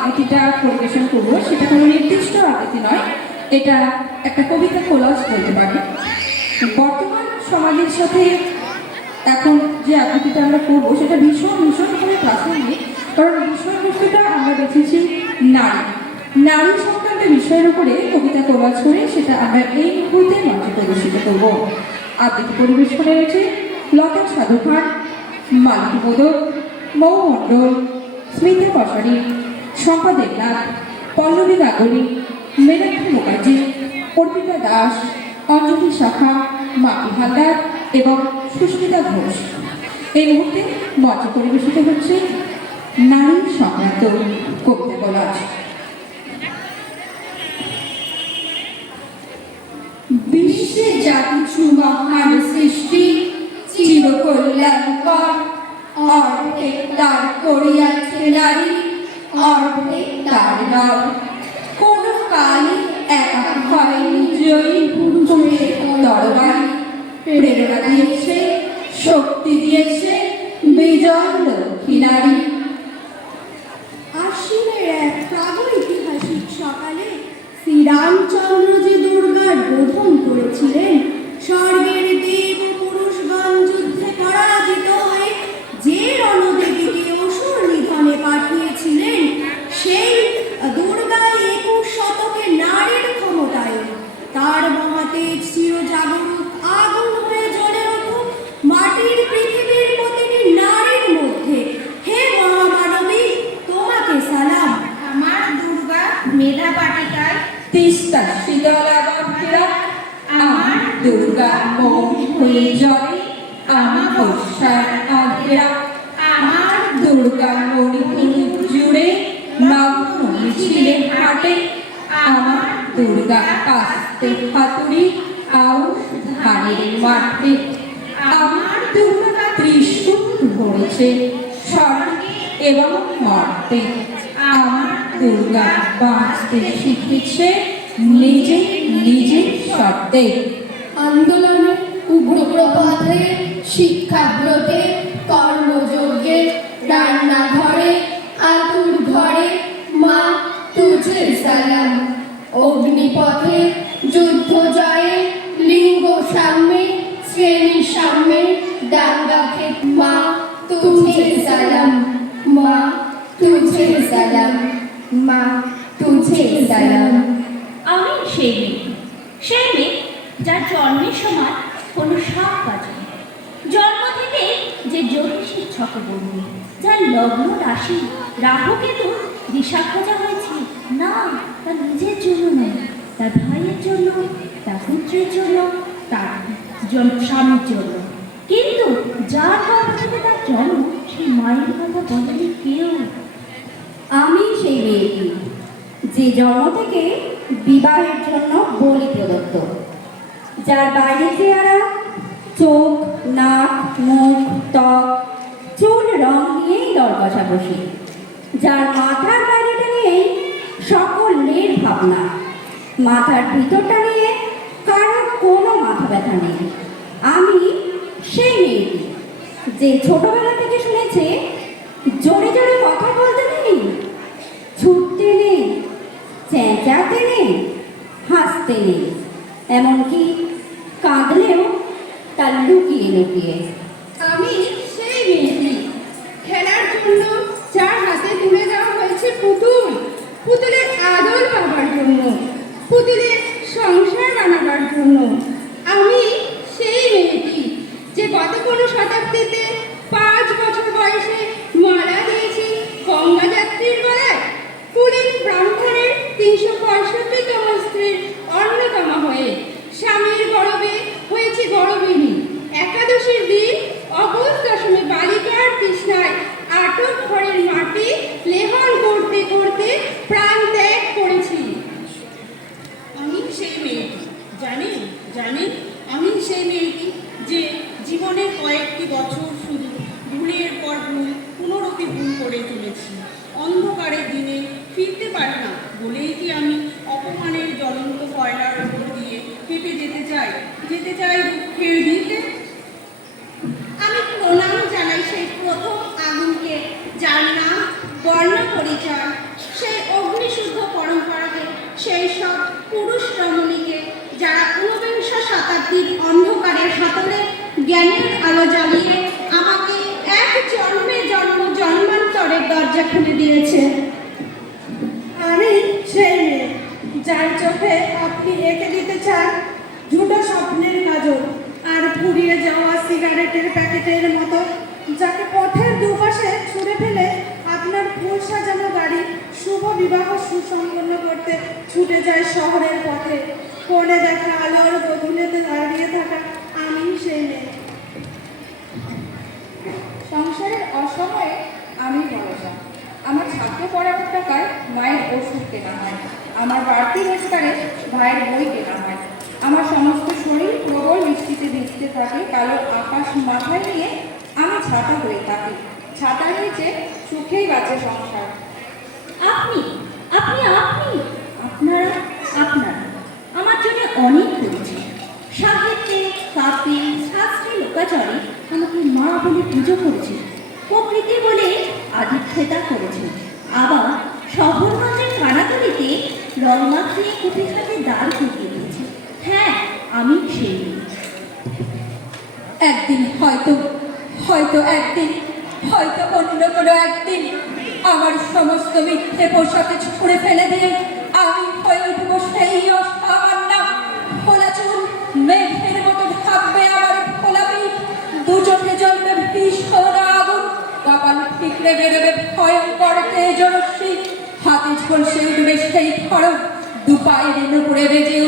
আবৃত্তিটা পরিবেশন করবো সেটা কোনো নির্দিষ্ট আবৃত্তি নয়, এটা একটা কবিতা কোলাজ বলতে পারি। বর্তমান সমাজের সাথে এখন যে আবৃত্তিটা আমরা করবো সেটা ভীষণ ভীষণভাবে প্রাসঙ্গিক, কারণ বিষয়বস্তুটা আমরা বেছেছি নারী নারী সংক্রান্ত বিষয়ের উপরে কবিতা কোলাজ করে সেটা আমরা এই মুহূর্তে মঞ্চে প্রদর্শিত করব। আবৃত্তি পরিবেশনে রয়েছে লতা সাধু খান, মালতী মোদক, মৌ মণ্ডল, স্মিতা কসারি, শম্পা দেবনাথ, পল্লবী নাগরী, মীনাক্ষী মুখার্জি, অর্পিতা দাস, অঞ্জলি শাখা, মাকি হালদার এবং সুস্মিতা ঘোষ। এই মুহূর্তে মঞ্চে পরিবেশিত হচ্ছে নারী সংক্রান্ত কবিতা কোলাজ। বিশ্বে যা কিছু মহান সৃষ্টি চিরকল্যাণকর, অর্ধেক তার করিয়াছে নারী, অর্ধেক তার নর। কোন কালে একা হয়নি জয়ী পুরুষের তরবারি, প্রেরণা দিয়েছে, শক্তি দিয়েছে বিজয় লক্ষ্মী নারী। আশ্বিনের এক প্রাগৈতিহাসিক সকালে শ্রীরামচন্দ্র যে দুর্গার বোধন করেছিলেন, স্বর্গের দেব পুরুষগণ যুদ্ধে পরাজিত হয়ে যে রণদেবীকে অসুর নিধনে পাঠিয়েছিলেন, সেই দুর্গা 21 শতকে নারীর ক্ষমতায় তার মহাতেজ চিরজাগরুক আগুন হয়ে জ্বলে উঠুক মাটির পৃথিবীর প্রতিটি নারীর মধ্যে। হে মহামানবী, তোমাকে সালাম। আমার দুর্গা মেধা পাটিকায় তিস্তা শীতলা বন্ধেরা, আমার দুর্গা মন হয়ে জ্বলে আমাবস্যার আঁধেরা। আমার দুর্গা মণিপুর জুড়ে নগ্ন মিছিলে হাঁটে, আমার দুর্গা কাস্তে হাতুড়ি আউশ ধানের মাঠে। আমার দুর্গা ত্রিশূল ধরেছে স্বর্গে এবং মর্তে, আমার দুর্গা বাঁচতে শিখেছে নিজে নিজে শর্তে। আন্দোলনে উগ্রপ্রবাদে শিক্ষাব্রতে কর্মযজ্ঞে রান্নাঘরে আতুর ঘরে মা তুঝে সালাম। অগ্নিপথে যুদ্ধ জয়ে লিঙ্গ সাম্যে শ্রেণী সাম্যে দাঙ্গা খেত মা তুঝে সালাম। মা তুঝে সালাম, মা তুঝে সালাম। আমি সেই মেয়ে যার জন্মের সময় কোনো সাপ বাজে, জন্ম থেকে যে জ্যোতিষীর ছকবন্দি, যার লগ্ন রাশি রাহু কেতু দিশা খোঁজা হয়েছে না তার নিজের জন্য নয়, তার ভাইয়ের জন্য, তার পুত্রের জন্য, তার স্বামীর জন্য। কিন্তু যার গর্ভ থেকে তার জন্ম, সেই মায়ের কথা বলেনি কেউ। আমি সেই মেয়েটি যে জন্ম থেকে বিবাহের জন্য বলি প্রদত্ত, যার বাইরে চেহারা চোখ, নাক, মুখ, ত্বক, চুল রং নিয়েই দর কষাকষি, যার মাথার বাইরেটা নিয়েই সকলের ভাবনা, মাথার ভিতরটা নিয়ে কারোর কোনো মাথা ব্যথা নেই। আমি সেই মেয়েটি যে ছোটবেলা থেকে শুনেছে জোরে জোরে কথা বলতে নেই, ছুটতে নেই, চেঁচাতে নেই, হাসতে নেই, এমনকি কাঁদলেও তা লুকিয়ে লুকিয়ে। আমি সেই মেয়েটি খেলার জন্য যার হাতে তুলে দেওয়া হয়েছে পুতুল, পুতুলের আদর পাবার জন্য, পুতুলের সংসার বানাবার জন্য। আমি সেই মেয়েটি যে গত কোনো শতাব্দীতে 5 বছর বয়সে মারা দিয়েছি গঙ্গা যাত্রীর গলায়, কুলীন ব্রাহ্মণের 365তম স্ত্রীর অন্যতমা হয়ে স্বামীর গর্ভে হয়েছি গর্ভিণী। একাদশীর দিন অগস্ট দশমী বালিকার তৃষ্ণায় আটক ঘরের মাটি লেহন করতে করতে প্রাণ ত্যাগ করেছি। আমি সেই মেয়েটি, জানেন আমি সেই মেয়েটি যে জীবনে কয়েকটি বছর শুধু ভুলের পর ভুল পুনরপি ভুল করে চলেছি। অন্ধকারের দিনে ফিরতে পারি না বলেই কি আমি অপমানের জ্বলন্ত কয়লার উপর দিয়ে হেঁটে যেতে চাই দুঃখের দিকে। আমি প্রণাম জানাই সেই প্রথম আগুনকে, যার নাম বর্ণ পরিচয়, সেই সেই সব পুরুষ রমণীকে যারা ঊনবিংশ শতাব্দীর অন্ধকারের হাতলে জ্ঞানের আলো জ্বালিয়ে আমাকে এক জন্মে জন্মান্তরের দরজা খুলে দিয়েছে। আমি সেই মেয়ে যার চোখে আপনি এঁকে দিতে চান ঝুটো স্বপ্নের কাজল আর ফুরিয়ে যাওয়া সিগারেটের প্যাকেটের মতো, যাকে পথের দুপাশে ছুঁড়ে ফেলে আপনার ফুল সাজানো গাড়ি শুভ বিবাহ সুসম্পন্ন করতে ছুটে যায় শহরের পথে। কোণে দেখা আলোর গধূলিতে দাঁড়িয়ে থাকা আমি সেই মেয়ে। সংসারের অসময়ে আমি বলসা। আমার ছাত্র পড়ানোর টাকায় মায়ের ওষুধ কেনা হয়, আমার বাড়তি রোজগারে ভাইয়ের বই কেনা হয়। আমার সমস্ত শরীর প্রবল বৃষ্টিতে ভিজতে থাকে, কালো আকাশ মাথায় নিয়ে আমি ছাতা হয়ে থাকি। ছাতার নিচে সুখেই বাঁচে সংসার। আপনি আপনি আপনি আপনারা আপনারা আমার জন্য অনেক করেছে। সাহিত্যে, কাব্যে, শাস্ত্রে, লোকাচারে আমাকে মা বলে পুজো করেছে, প্রকৃতি বলে আদিক্ষেতা করেছে। আবার শহরগঞ্জের কারাগারিতে রং মাখিয়ে কুপিঘাতে দাঁড় করিয়ে দিয়েছে। হ্যাঁ, আমি সেই মেয়ে। একদিন হয়তো হয়তো একদিন হয়তো অন্য কোনো একদিন আমার সমস্ত মিথ্যে পোশাকে ছুঁড়ে ফেলে দিয়ে আমি হয়ে উঠবো সেই অসামান্য। খোলা চুল মেঘের মতো থাকবে আমার খোলা পিঠ, দু চোখে জ্বলবে ভীষণ আগুন, কপাল ঠিকরে বেরোবে ভয়ঙ্কর তেজরশ্মি, হাতে ঝলসে উঠবে সেই খড়গ, দু পায়ের উপরে বেজে